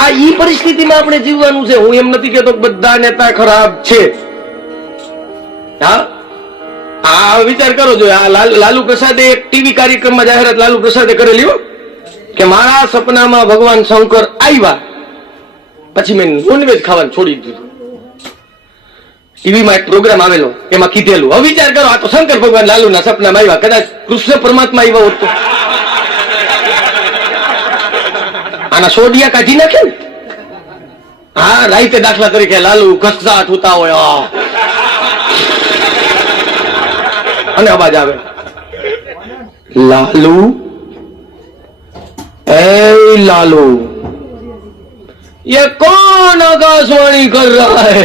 આ ઈ પરિસ્થિતિમાં આપણે જીવવાનું છે. હું એમ નથી કહેતો બધા નેતા ખરાબ છે. હા, વિચાર કરો જો આ લાલુ પ્રસાદે એક ટીવી કાર્યક્રમમાં જાહેરાત લાલુ પ્રસાદે કરેલી હો કે મારા સપનામાં ભગવાન શંકર આવ્યા પછી મેં નોનવેજ ખાવાનું છોડી દીધું. ટીવીમાં એક પ્રોગ્રામ આવેલો એમાં કીધેલું. હવે વિચાર કરો, આ તો શંકર ભગવાન લાલુના સપનામાં આવ્યા, કદાચ કૃષ્ણ પરમાત્મા આવ્યા હોત તો આના સોડિયા કાઢી નાખે ને. હા, રાઈતે દાખલા તરીકે લાલુ ઘસઘસાટ હોતા હોય અને અવાજ આવે, લાલू ए लालू ये कौन आकाशवाणी कर रहा है?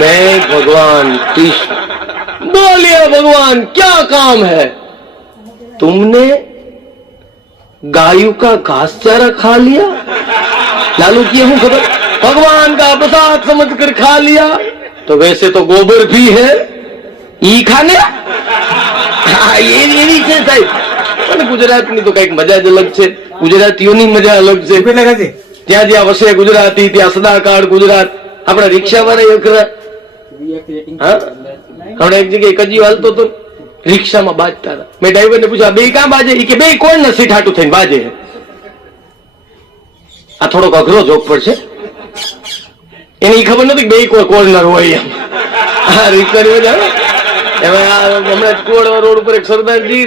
मैं भगवान कृष्ण. बोलिए भगवान क्या काम है? तुमने गायों का घास चारा खा लिया? लालू की हूं खबर, भगवान का प्रसाद समझकर खा लिया तो वैसे तो गोबर भी है, ઈ ખાને. એવી છે સાહેબ. અને ગુજરાતની તો કઈક મજા જ અલગ છે. ગુજરાતીઓની મજા અલગ છે. જ્યાં જ્યાં વસે ગુજરાતી ત્યાં સદાકાળ ગુજરાત. આપણા રિક્ષા વાળા હમણાં એક જગ્યાએ કજીઓ હાલતો હતો, રિક્ષામાં બાજતા હતા. મેં ડ્રાઈવર ને પૂછ્યું, બે ક્યાં બાજે? કે બે કોણ નથી ઠાટું થઈને બાજે. આ થોડોક અઘરો જોક પડશે. એની ખબર નથી બે કોર્નર હોય એમ. હા, રિક્ષાની મજા આવે. હમણાં કોડ રોડ ઉપર એક સરદારજી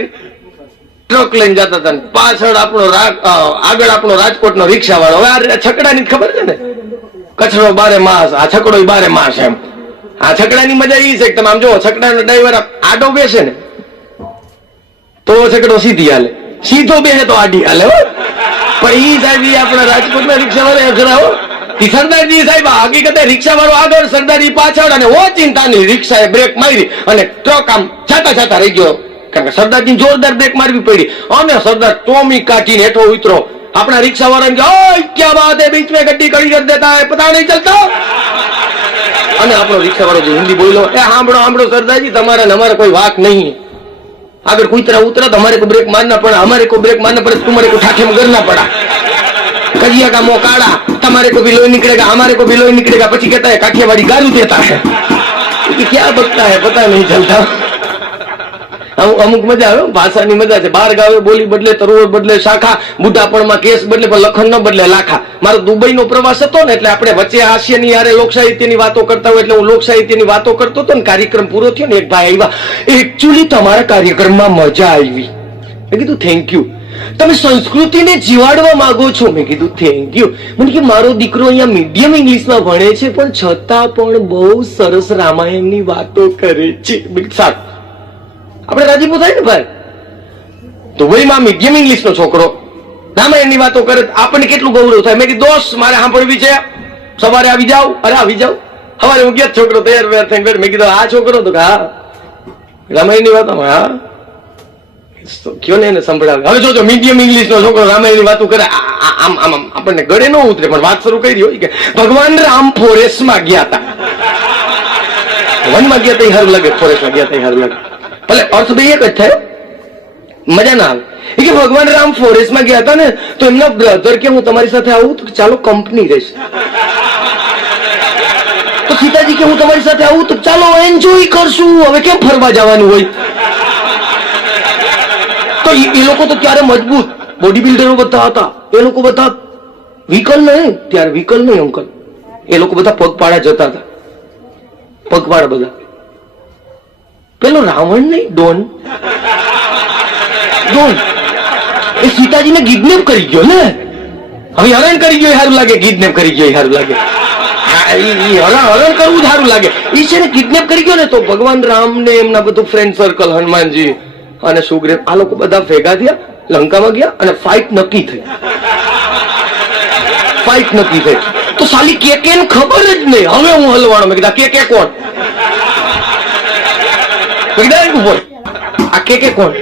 ટ્રક લઈને જતા હતા, પાછળ આગળ આપણો રાજકોટનો રિક્ષા વાળો. હવે આ છકડાની ખબર છે ને, કચરો બારે માસ, આ છકડો બારે માસ એમ. આ છકડાની મજા એ છે કે તમે આમ જો છકડાનો ડ્રાઈવર આડો બેસે ને તો છકડો સીધી હાલે, સીધો બેસે તો આડી હાલે. પણ ઈ સાહેબ આપણા રાજકોટના રિક્ષા વાળા ખરા હો. સરદારજી સાહેબ હકીકતે રિક્ષા વાળો આગળ, સરદારજી પાછળ, અને ઓ ચિંતાની રિક્ષાએ બ્રેક મારી અને ટ્રક આમ છાતા રહી ગયો. કારણ કે સરદારજી જોરદાર બ્રેક મારવી પડી અને સરદાર ટોમી કાઢીને હેઠો ઉતરો. આપણા રિક્ષા વાળાને કે ઓય ક્યા બાત હે, બીચ में गड्डी खड़ी कर देता है, पता नहीं चलता. અને આપણો રિક્ષા વાળો જે હિન્દી બોલ્યો, એ સાંભળો સરદારજી, તમારે ને અમારે કોઈ વાક નહીં. अगर कोई तरह उतरा तो हमारे को ब्रेक मारना पड़ा, हमारे को ब्रेक मारना पड़े, तुम्हारे को ठाठे में करना पड़ा. कजिया का मुंह काड़ा, तुम्हारे को भी लोही निकलेगा, हमारे को भी लोही निकलेगा. પછી कहता है काठियावाड़ी गालू देता है. क्या बकता है पता नहीं चलता. અમુક મજા આવે, ભાષાની મજા છે. બાર ગાવે બોલી બદલે, તરોડ બદલે શાખા, બુઢાપણમાં કેસ બદલે પણ લખન ન બદલે લાખા. મારો દુબઈનો પ્રવાસ હતો ને, એટલે આપણે વચ્ચે હાસ્યની યારે લોક સાહિત્યની વાતો કરતા હોય એટલે હું લોક સાહિત્યની વાતો કરતો હતો ને. કાર્યક્રમ પૂરો થયો ને, એક ભાઈ આવ્યા, એકચ્યુઅલી તમારા કાર્યક્રમમાં મજા આવી. મેં કીધું થેન્ક યુ. તમે સંસ્કૃતિને જીવાડવા માંગો છો? મેં કીધું થેન્ક યુ. મને કે મારો દીકરો અહીંયા મીડિયમ ઇંગ્લિશમાં ભણે છે પણ છતાં પણ બહુ સરસ રામાયણની વાતો કરે છે. સારું, આપણે રાજીપો થાય ને ભાઈ. દુબઈમાં મીડિયમ ઇંગ્લિશ નો છોકરો રામાયણની વાતો કરે, આપણને કેટલું ગૌરવ થાય. મેં કીધું દોસ્ત મારે સાંભળવી છે, સવારે આવી જાવ. અરે આવી જાવ. સવારે હું ગયા, છોકરો તૈયાર થઈને. મેં કીધું આ છોકરો તો હા રામાયણની વાતો, હા કયો ને એને સંભળાવે. હવે જોજો, મીડિયમ ઇંગ્લિશ નો છોકરો રામાયણની વાતો કરે, આમ આમ આમ આપણને ગળે ન ઉતરે. પણ વાત શરૂ કરી હોય કે ભગવાન રામ ફોરેસ્ટમાં ગયા હતા. વનમાં ગયા તો સારું લાગે, ફોરેસ્ટમાં ગયા તો સારું લાગે. ભલે અર્થ બે એક જ થાય, મજા ના આવે. એ કે ભગવાન રામ ફોરેસ્ટમાં ગયા હતા ને તો એમના બ્રધર કે હું તમારી સાથે આવું તો ચાલો કંપની રહેશે. તો સીતાજી કે હું તમારી સાથે આવું તો ચાલો એન્જોય કરશું. હવે કેમ ફરવા જવાનું હોય? તો એ લોકો તો ત્યારે મજબૂત બોડી બિલ્ડરો બધા હતા. એ લોકો બધા વ્હીકલ નહીં, ત્યારે વ્હીકલ નહીં અંકલ, એ લોકો બધા પગપાળા જતા હતા. પગપાળા બધા. પેલો રાવણ નહીં, ડોન એ સીતાજીને કિડનેપ કરી ગયો ને. હવે હરણ કરી ગયો સારું લાગે, કિડનેપ કરી ગયો સારું લાગે. હરણ કરવું સારું લાગે. એ છે ને કિડનેપ કરી ગયો ને તો ભગવાન રામ ને એમના બધું ફ્રેન્ડ સર્કલ, હનુમાનજી અને સુગ્રીવ, આ લોકો બધા ભેગા થયા, લંકામાં ગયા અને ફાઇટ નક્કી થઈ. તો સાલી કે ખબર જ નહીં. હવે હું હલવાનો. મેં કીધા કે કોણ? આ કે કોણ?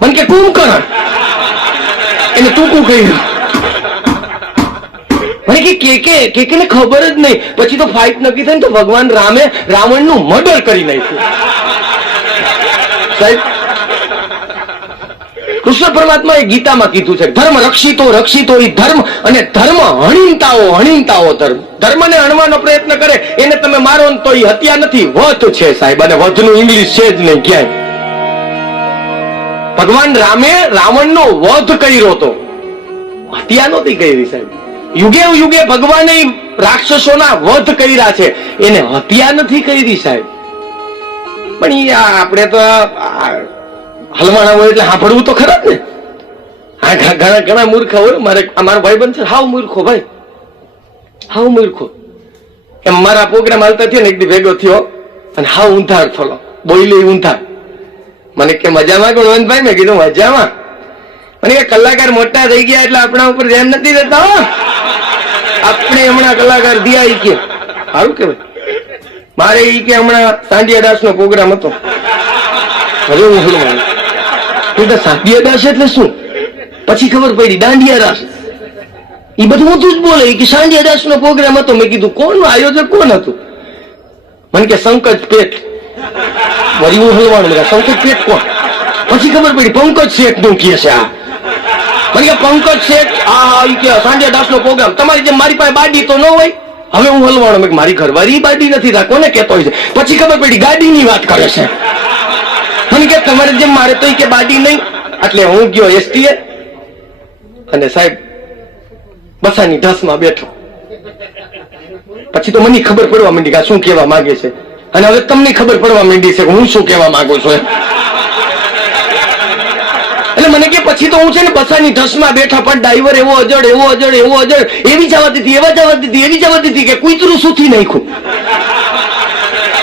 મને કે કુંભકર્ણ. એને ટૂંકું કહ્યું. મને કે ને ખબર જ નહીં. પછી તો ફાઇટ નક્કી થઈ તો ભગવાન રામે રાવણનું મર્ડર કરી નાખ્યું. સાહેબ કૃષ્ણ પરમાત્માએ ગીતામાં કીધું છે ધર્મ રક્ષિતો રક્ષિતો ઈ ધર્મ અને ધર્મ હણીનતાઓ ધર્મ. ધર્મને હણવાનો પ્રયત્ન કરે એને તમે મારો ને તો ઈ હત્યા નથી, વધ છે સાહેબ. અને વધનું ઇંગ્લિશ છે જ નહીં ક્યાંય. ભગવાન રામે રાવણનો વધ કર્યો હતો, હત્યા નહોતી કરી સાહેબ. યુગે યુગે ભગવાને રાક્ષસોના વધ કર્યા છે, એને હત્યા નથી કરી સાહેબ. પણ ઈ આપણે તો હલવાણા હોય એટલે સાંભળવું તો ખરા જ ને. ઘણા ઘણા મૂર્ખા હોય. મારો ભાઈબંધ છે હાવ મૂર્ખો ભાઈ, હાવ મૂર્ખો. એમ મારા પ્રોગ્રામ હાલતા થયો ને એક દી ભેગો થયો અને હાવ ઊંધાર થોલો બોલી ઊંધાર. મને કે મજામાં ગુણવંતભાઈ? મેં કીધું મજામાં. મને કે કલાકાર મોટા થઈ ગયા એટલે આપણા ઉપર ધ્યાન નથી દેતા. આપણે હમણાં કલાકાર દિયા ઈ કે સારું કેવાય. મારે ઈ કે હમણાં સાંડિયા દાસ નો પ્રોગ્રામ હતો. હવે હું હલવાનું સાંડિયા દાસ એટલે શું? પછી ખબર પડી દાંડિયા રાસ. એ બધું ઊંધું જ બોલે કે સાંડિયા દાસ નો પ્રોગ્રામ હતો. મેં કીધું કોણ આયોજક કોણ હતું? મને કે સંકજ પેટ. વળી હું હલવાનું સંકજ પેટ કોણ? પછી ખબર પડી પંકજ શેઠ નું કે છે આ. મને કે પંકજ શેઠ આ સાંડિયા દાસ નો પ્રોગ્રામ. તમારી જેમ મારી પાસે બાડી તો ન હોય. હવે હું હલવાનો. મેં મારી ઘરવાળી બાડી નથી તા કોને કેતો હોય છે? પછી ખબર પડી ગાડીની વાત કરે છે. મને કે તમારે જેમ મારે તો કે બાડી નહીં. એટલે હું ગયો એસટીએ અને સાહેબ બસાની ઢસમાં બેઠો. પછી તો મને ખબર પડવા માંડી કે શું કહેવા માંગે છે. અને હવે તમને ખબર પડવા માંડી છે કે હું શું કહેવા માંગુ છું. એટલે મને કે પછી તો હું છે ને બસાની ઢસમાં બેઠા પણ ડ્રાઈવર એવો અજડ એવી જવા દીધી એવી જવા દીધી કે કૂતરું સૂથી નાખ્યું.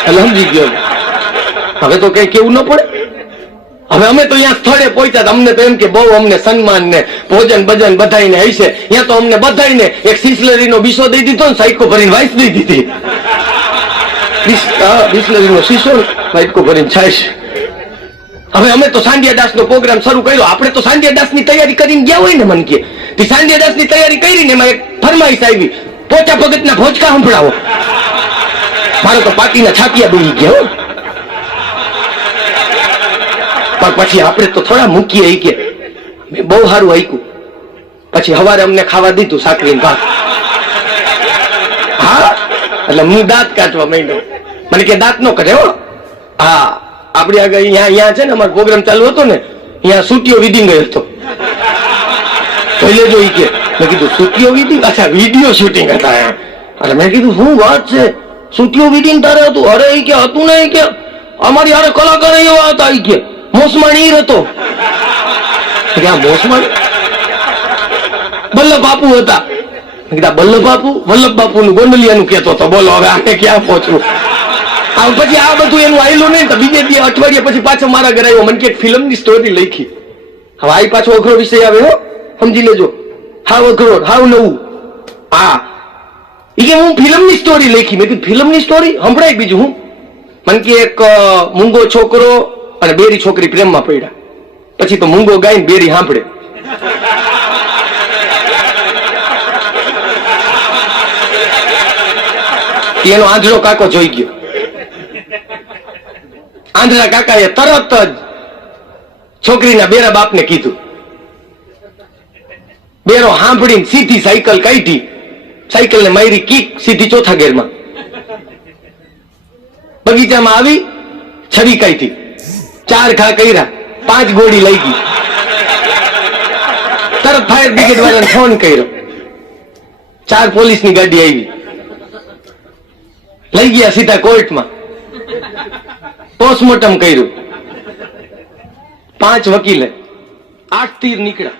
એટલે સમજી ગયો. હવે તો કઈ કેવું ન પડે. હવે અમે તો અહીંયા સ્થળે પહોંચ્યા. અમને તો એમ કે બહુ અમને સન્માન ને ભોજન ભજન બધાઈને હશે. ત્યાં તો અમને બધાઈને એક સિસલરીનો બીસો દઈ દીધો ને સાઈકો ભરીને વાઈસ દઈ દીધી. બિસ્લરીનો શીશો વાઈકો ભરીને છાશ. હવે અમે તો સાંડિયા દાસ નો પ્રોગ્રામ શરૂ કર્યો. આપણે તો સાંડિયા દાસ ની તૈયારી કરીને ગયા હોય ને. મન કે સાંડિયા દાસ ની તૈયારી કરીને એમાં એક ફરમાઈશ આવી પોચા ભગત ના ભોજકા સંભળાવો. મારો તો પાટીના છાપિયા બેસી ગયા. પણ પછી આપણે તો થોડા મૂકીએ કે મેં બહુ સારું આઈકું. પછી સવારે અમને ખાવા દીધું સાકરી ભાત. હા એટલે હું દાંત કાઢવા માંડ્યો. મને કે દાંત નો કરે હો. હા આપડે આગળ અહીંયા છે ને અમારો પ્રોગ્રામ ચાલુ હતો ને અહીંયા સુટીઓ વિધિંગ હતો. જોઈ લેજો ઈ કે. મેં કીધું સુટીઓ વિધિંગ? અચ્છા વિડીયો શૂટિંગ હતા. અરે મેં કીધું શું વાત છે સુટીઓ વિધિંગ તારે હતું? અરે ઈ કે હતું ને કે અમારી હારે કલાકાર એવા હતા. ઈ કે મોસમાણ ઈર હતો. મોસમાણ વલ્લભ બાપુ હતા. વલ્લભ બાપુ નું ગોંડલિયાનું કેતો હતો. બોલો હવે આને ક્યાં પહોંચવું? પછી આ બધું એનું આવેલું નહીં તો બીજે અઠવાડિયા પછી પાછો મારા ઘરે આવ્યો. મને કે ફિલ્મ ની સ્ટોરી લખી. હવે આ પાછો અઘરો વિષય આવે હો, સમજી લેજો. હાવ અઘરો હાવ નવું. હા એ કે હું ફિલ્મ ની સ્ટોરી લખી. મેં કીધું ફિલ્મ ની સ્ટોરી સંભળાય. બીજું હું? મને કે એક મૂંગો છોકરો અને બેરી છોકરી પ્રેમમાં પડ્યા. પછી તો મૂંગો ગાઈને બેરી સાંભળે. એનો આંધળો કાકો જોઈ ગયો. આંધળા કાકાએ તરત જ છોકરીના બેરા બાપને કીધું. બેરો સાંભળીને સીધી સાયકલ કાઢી. સાયકલ ને મારી કીક સીધી ચોથા ગેરમાં. બગીચામાં આવી છરી કાઢી. 4 ઘા કર્યા. 5 ગોળી લઈ ગઈ. તરત ફાયર બ્રિગેડ વાળાને ફોન કર્યો. 4 પોલીસની ગાડી આવી. લઈ ગયા સીધા કોર્ટમાં. પોસ્ટમોર્ટમ કર્યું. 5 વકીલે 8 તીર નીકળ્યા.